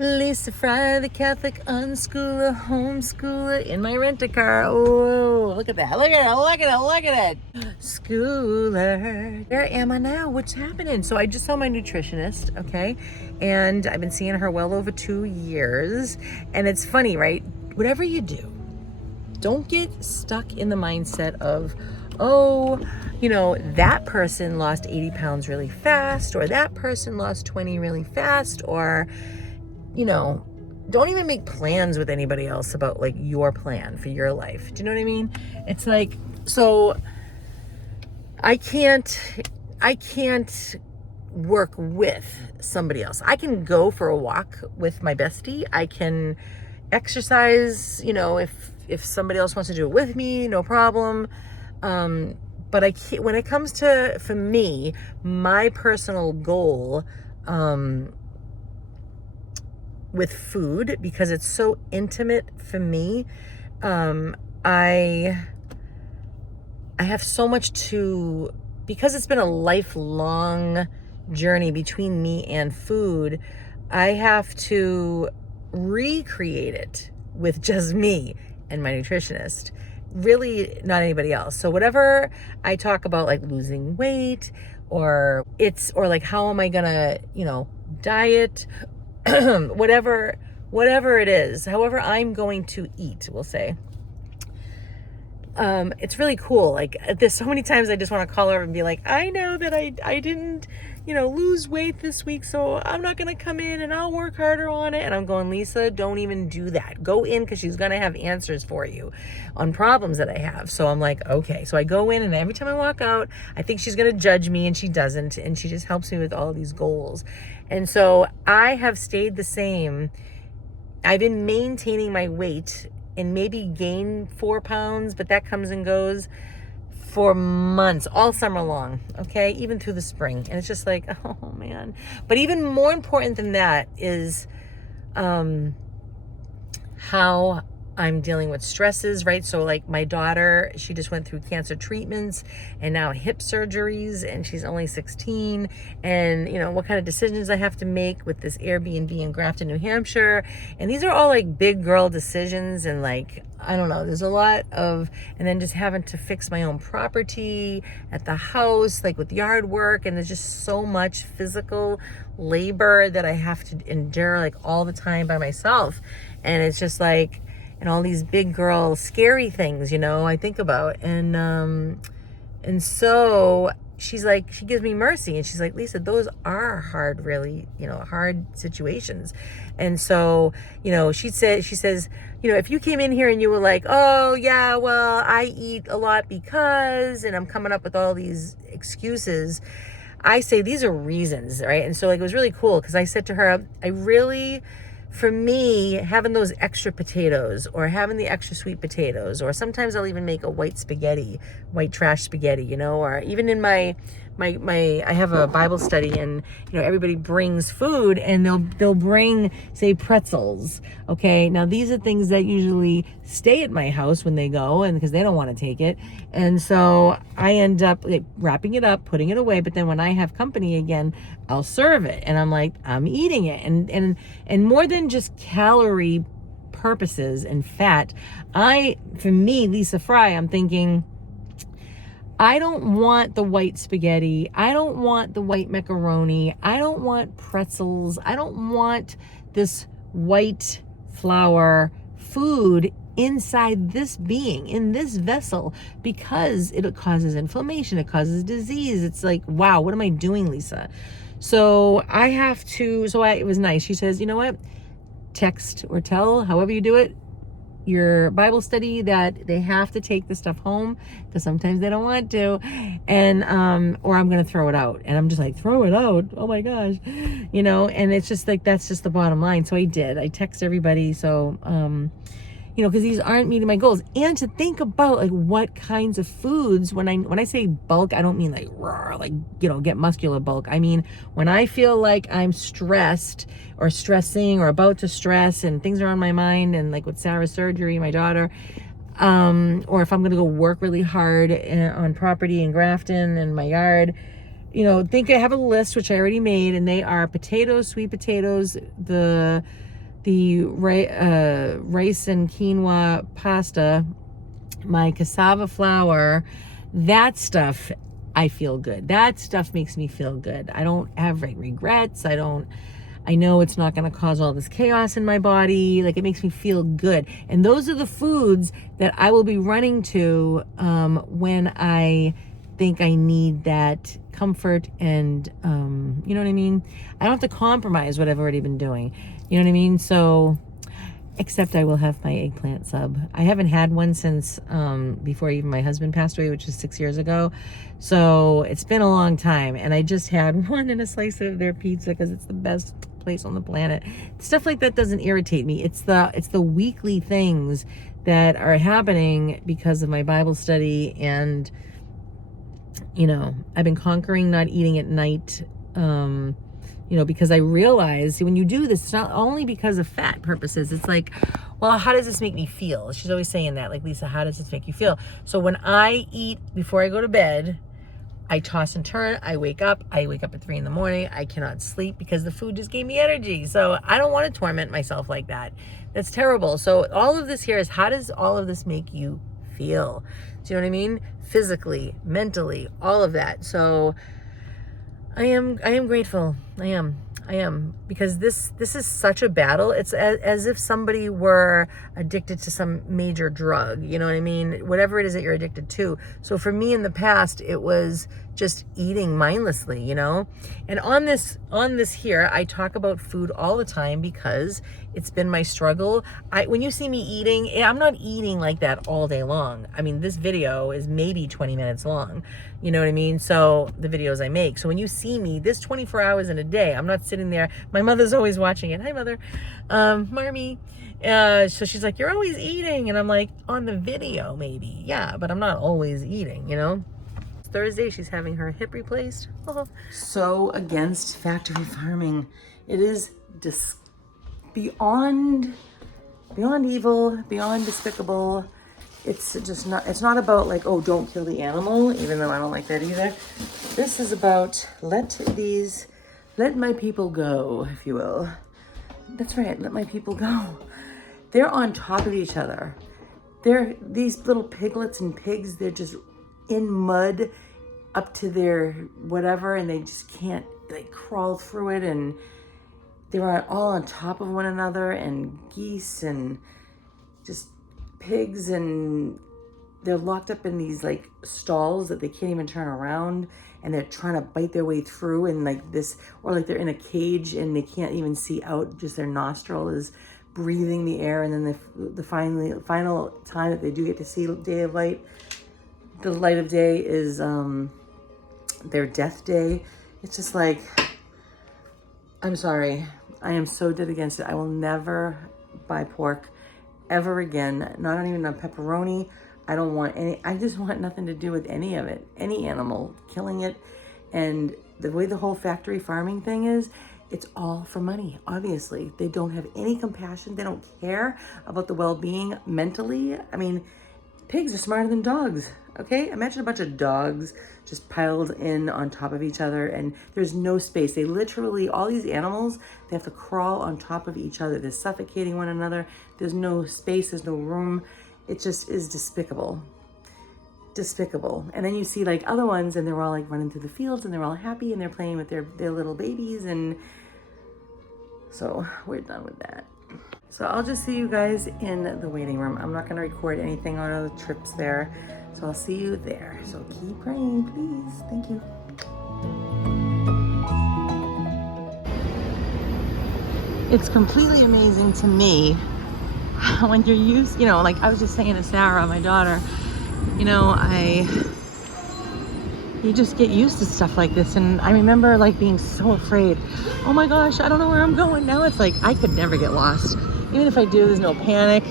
Lisa Fry, the Catholic unschooler, homeschooler in my rent-a-car. Oh, look at that. Look at it. Look at it. Look at it. Schooler. Where am I now? What's happening? So I just saw my nutritionist, okay? And I've been seeing her well over 2 years. And it's funny, right? Whatever you do, don't get stuck in the mindset of, oh, that person lost 80 pounds really fast, or that person lost 20 really fast, or don't even make plans with anybody else about like your plan for your life. Do you know what I mean? It's like, so I can't work with somebody else. I can go for a walk with my bestie. I can exercise, if somebody else wants to do it with me, no problem. But I can't, when it comes to, for me, my personal goal, with food, because it's so intimate for me, I have so much to, because it's been a lifelong journey between me and food, I have to recreate it with just me and my nutritionist, really not anybody else. So whatever I talk about, like losing weight, or like how am I gonna, diet, whatever it is, however I'm going to eat, we'll say. It's really cool. Like, there's so many times I just want to call her and be like, I know that I didn't, lose weight this week, so I'm not going to come in and I'll work harder on it. And I'm going, Lisa, don't even do that. Go in, because she's going to have answers for you on problems that I have. So I'm like, okay. So I go in, and every time I walk out, I think she's going to judge me, and she doesn't. And she just helps me with all these goals. And so I have stayed the same. I've been maintaining my weight and maybe gain 4 pounds, but that comes and goes for months, all summer long, okay? Even through the spring. And it's just like, oh man. But even more important than that is how I'm dealing with stresses, right? So like my daughter, she just went through cancer treatments and now hip surgeries, and she's only 16. And what kind of decisions I have to make with this Airbnb in Grafton, New Hampshire. And these are all like big girl decisions, and like, I don't know, there's a lot of, and then just having to fix my own property at the house, like with yard work. And there's just so much physical labor that I have to endure like all the time by myself. And it's just like, and all these big girl scary things, I think about. And so she's like, she gives me mercy, and she's like, Lisa, those are hard, really, hard situations. And so, she says, if you came in here and you were like, oh yeah, well, I eat a lot because, and I'm coming up with all these excuses, I say these are reasons, right? And so like, it was really cool, because I said to her, for me, having those extra potatoes, or having the extra sweet potatoes, or sometimes I'll even make a white trash spaghetti, or even in my I have a Bible study, and everybody brings food, and they'll bring, say, pretzels. Okay, now these are things that usually stay at my house when they go, and because they don't want to take it, and so I end up like wrapping it up, putting it away. But then when I have company again, I'll serve it, and I'm like, I'm eating it, and more than just calorie purposes and fat, for me, Lisa Fry, I'm thinking, I don't want the white spaghetti. I don't want the white macaroni. I don't want pretzels. I don't want this white flour food inside this being, in this vessel, because it causes inflammation. It causes disease. It's like, wow, what am I doing, Lisa? So it was nice. She says, you know what? Text or tell, however you do it, your Bible study that they have to take the stuff home, because sometimes they don't want to, and or I'm gonna throw it out. And I'm just like, throw it out, oh my gosh, and it's just like, that's just the bottom line. So I text everybody, so because these aren't meeting my goals. And to think about like what kinds of foods, when I say bulk, I don't mean like raw, like get muscular bulk. I mean, when I feel like I'm stressed or stressing or about to stress, and things are on my mind, and like with Sarah's surgery, my daughter, or if I'm gonna go work really hard on property in Grafton and my yard, think I have a list, which I already made, and they are potatoes, sweet potatoes, the the rice and quinoa pasta, my cassava flour, that stuff, I feel good. That stuff makes me feel good. I don't have regrets. I know it's not going to cause all this chaos in my body. Like, it makes me feel good. And those are the foods that I will be running to when I think I need that comfort and, you know what I mean? I don't have to compromise what I've already been doing. You know what I mean? So, except I will have my eggplant sub. I haven't had one since before even my husband passed away, which is 6 years ago. So it's been a long time. And I just had one and a slice of their pizza because it's the best place on the planet. Stuff like that doesn't irritate me. It's the weekly things that are happening because of my Bible study. And, you know, I've been conquering not eating at night, you know, because I realize when you do this, it's not only because of fat purposes. It's like, well, how does this make me feel? She's always saying that, like, Lisa, how does this make you feel? So when I eat before I go to bed, I toss and turn. I wake up at 3 a.m. I cannot sleep because the food just gave me energy. So I don't want to torment myself like that. That's terrible. So all of this here is, how does all of this make you feel? Do you know what I mean? Physically, mentally, all of that. So I am grateful. I am, because this is such a battle. It's as if somebody were addicted to some major drug, you know what I mean? Whatever it is that you're addicted to. So for me in the past, it was just eating mindlessly, you know? And on this here, I talk about food all the time because it's been my struggle. When you see me eating, I'm not eating like that all day long. I mean, this video is maybe 20 minutes long. You know what I mean? So the videos I make. So when you see me, this 24 hours in a day, I'm not sitting there. My mother's always watching it. Hi, Mother. Marmy. So she's like, you're always eating. And I'm like, on the video, maybe. Yeah, but I'm not always eating, you know? Thursday, she's having her hip replaced. So against factory farming. It is beyond evil, beyond despicable. It's just not, it's not about like, oh, don't kill the animal, even though I don't like that either. This is about let my people go, if you will. That's right, let my people go. They're on top of each other. These little piglets and pigs, they're just in mud up to their whatever, and they just can't, like, crawl through it, and they're all on top of one another, and geese and just pigs, and they're locked up in these like stalls that they can't even turn around, and they're trying to bite their way through, and like this, or like they're in a cage and they can't even see out, just their nostril is breathing the air. And then the final time that they do get to see day of light, the light of day, is their death day. It's just like, I'm sorry, I am so dead against it. I will never buy pork ever again, not even a pepperoni. I don't want any, I just want nothing to do with any of it, any animal, killing it. And the way the whole factory farming thing is, it's all for money, obviously. They don't have any compassion. They don't care about the well-being mentally. I mean, pigs are smarter than dogs, okay? Imagine a bunch of dogs just piled in on top of each other, and there's no space. They literally, all these animals, they have to crawl on top of each other. They're suffocating one another. There's no space, there's no room. It just is despicable. Despicable. And then you see like other ones, and they're all like running through the fields, and they're all happy, and they're playing with their little babies. And so we're done with that. So I'll just see you guys in the waiting room. I'm not going to record anything on the trips there. So I'll see you there. So keep praying, please. Thank you. It's completely amazing to me when you're used, you know, like I was just saying to Sarah, my daughter, you know, you just get used to stuff like this. And I remember like being so afraid. Oh my gosh, I don't know where I'm going. Now it's like, I could never get lost. Even if I do, there's no panic.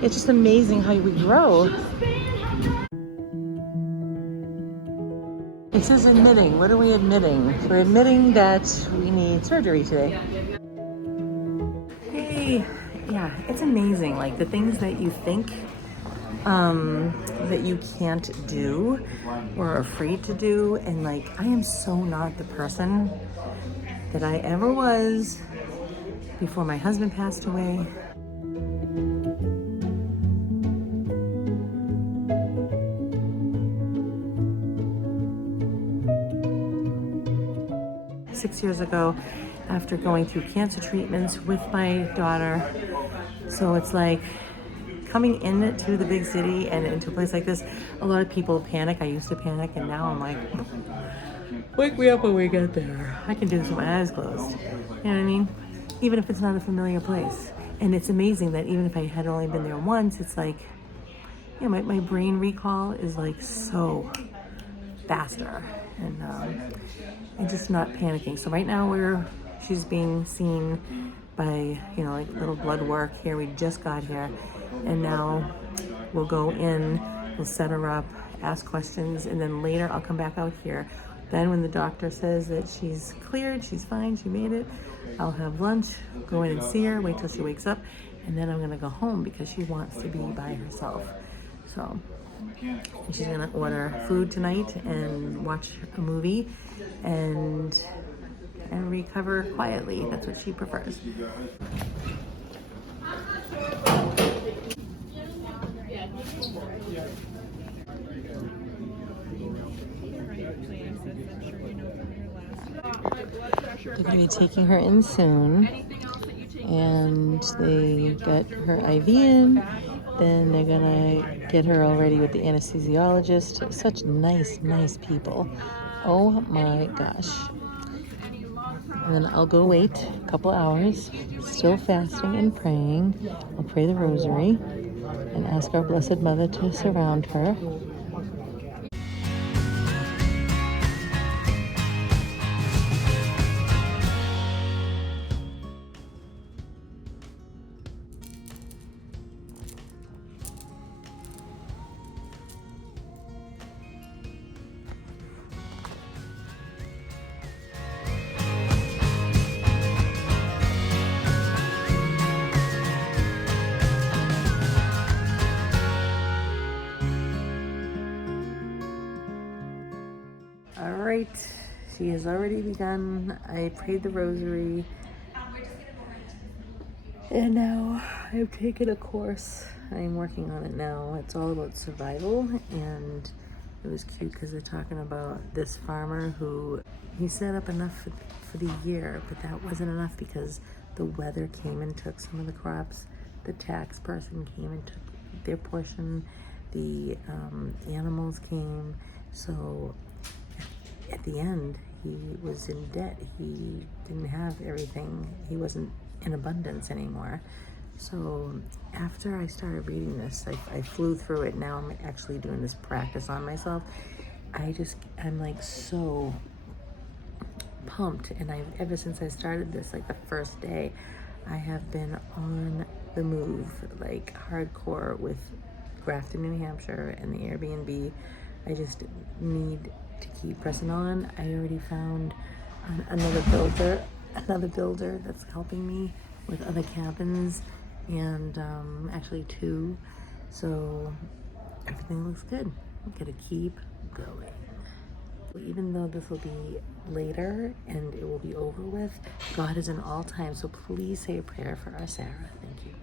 It's just amazing how we grow. It says admitting. What are we admitting? We're admitting that we need surgery today. Hey, yeah, it's amazing. Like the things that you think that you can't do or are afraid to do. And like, I am so not the person that I ever was before my husband passed away. Six years ago, after going through cancer treatments with my daughter. So it's like coming into the big city and into a place like this, a lot of people panic. I used to panic, and now I'm like, wake me up when we get there. I can do this with my eyes closed. You know what I mean? Even if it's not a familiar place. And it's amazing that even if I had only been there once, it's like, you know, my brain recall is like so faster. And just not panicking. So right now she's being seen by, you know, like little blood work here. We just got here, and now we'll go in, we'll set her up, ask questions, and then later I'll come back out here. Then when the doctor says that she's cleared, she's fine, she made it, I'll have lunch, go in and see her, wait till she wakes up, and then I'm gonna go home because she wants to be by herself. So she's gonna order food tonight and watch a movie and recover quietly. That's what she prefers. They're gonna be taking her in soon, and they got her IV in. Then they're gonna get her all ready with the anesthesiologist. Such nice people. Oh my gosh. And then I'll go wait a couple hours, still fasting and praying. I'll pray the rosary and ask our Blessed Mother to surround her. All right, she has already begun. I prayed the rosary, and now I've taken a course. I'm working on it now. It's all about survival, and it was cute because they're talking about this farmer who he set up enough for the year, but that wasn't enough because the weather came and took some of the crops. The tax person came and took their portion. The animals came. So at the end, he was in debt. He didn't have everything. He wasn't in abundance anymore. So after I started reading this, I flew through it. Now I'm actually doing this practice on myself. I'm like so pumped. And ever since I started this, like the first day, I have been on the move, like hardcore with Grafton, New Hampshire and the Airbnb. I just need to keep pressing on. I already found another builder that's helping me with other cabins, and actually two. So everything looks good. I'm gonna keep going. Even though this will be later and it will be over with, God is in all time. So please say a prayer for our Sarah. Thank you.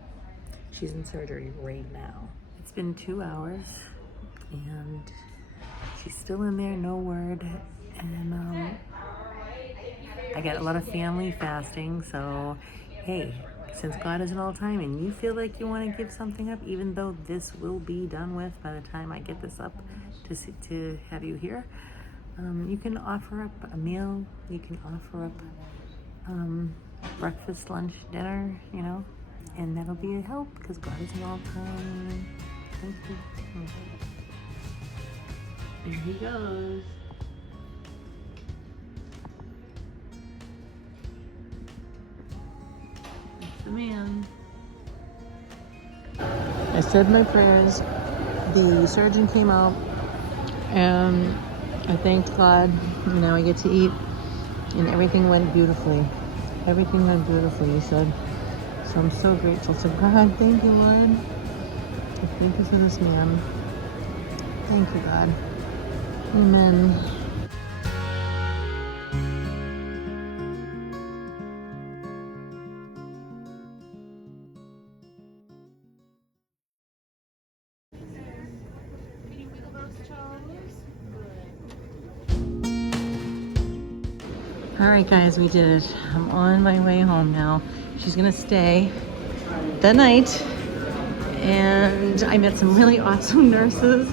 She's in surgery right now. It's been 2 hours and she's still in there, no word. And I got a lot of family fasting, so hey, since God is in all time and you feel like you want to give something up, even though this will be done with by the time I get this up to have you here, you can offer up a meal, you can offer up breakfast, lunch, dinner, you know, and that'll be a help because God is in all time. Thank you. There he goes. That's the man. I said my prayers. The surgeon came out and I thanked God. Now I get to eat and everything went beautifully. Everything went beautifully, he said. So I'm so grateful to God. Thank you, Lord. Thank you for this man. Thank you, God. Amen. All right, guys, we did it. I'm on my way home now. She's gonna stay the night, and I met some really awesome nurses,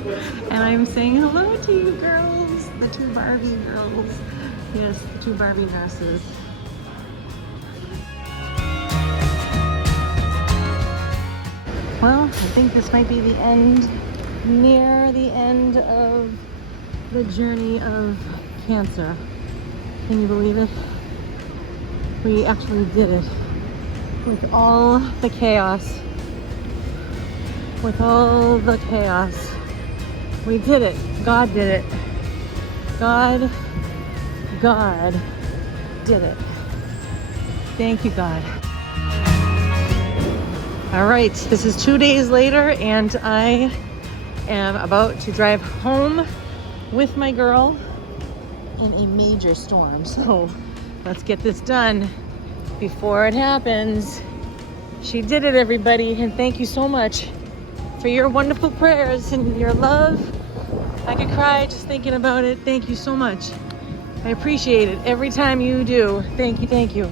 and I'm saying hello to you girls, the two Barbie girls. Yes, the two Barbie nurses. Well, I think this might be the end, near the end of the journey of cancer. Can you believe it? We actually did it with all the chaos. With all the chaos. We did it. God did it. God did it. Thank you, God. All right, this is 2 days later, and I am about to drive home with my girl in a major storm. So let's get this done before it happens. She did it, everybody, and thank you so much for your wonderful prayers and your love. I could cry just thinking about it. Thank you so much. I appreciate it every time you do. Thank you, thank you.